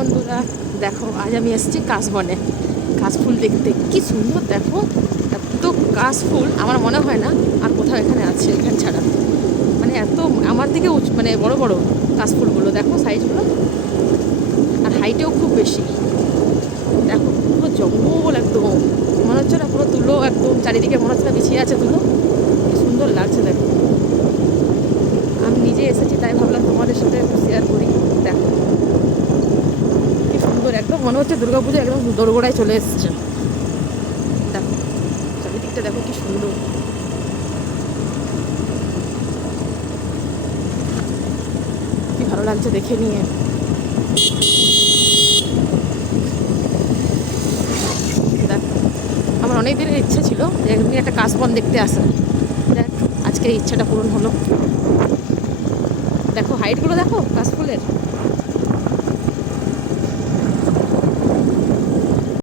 বন্ধুরা, দেখো আজ আমি এসেছি কাশবনে কাশফুল দেখতে। কি সুন্দর দেখো, এত কাশফুল আমার মনে হয় না আর কোথাও এখানে আছে এখানে ছাড়া। মানে এত আমার দিকে মানে বড় বড় কাশফুলগুলো দেখো সাইজগুলো, আর হাইটেও খুব বেশি। দেখো পুরো জঙ্গল একদম, মনে হচ্ছে না পুরো তুলো একদম চারিদিকে মনে হচ্ছে না বিছিয়ে আছে তুলো। কি সুন্দর লাগছে দেখো। আমি নিজে এসেছি তাই ভাবলাম তোমাদের সাথে একটু শেয়ার করি। দেখো কি সুন্দর, একদম মনে হচ্ছে দুর্গাপুজো একদম দোরগোড়ায় চলে এসছে। দেখো চারিদিকটা দেখো কি সুন্দর। কি ভালো লাগছে দেখে নিয়ে। দেখো আমার অনেক দিনের ইচ্ছে ছিল যে এমনি একটা কাশবন দেখতে আসা। দেখ আজকে ইচ্ছাটা পূরণ হলো। দেখো হাইটগুলো দেখো কাশফুলের।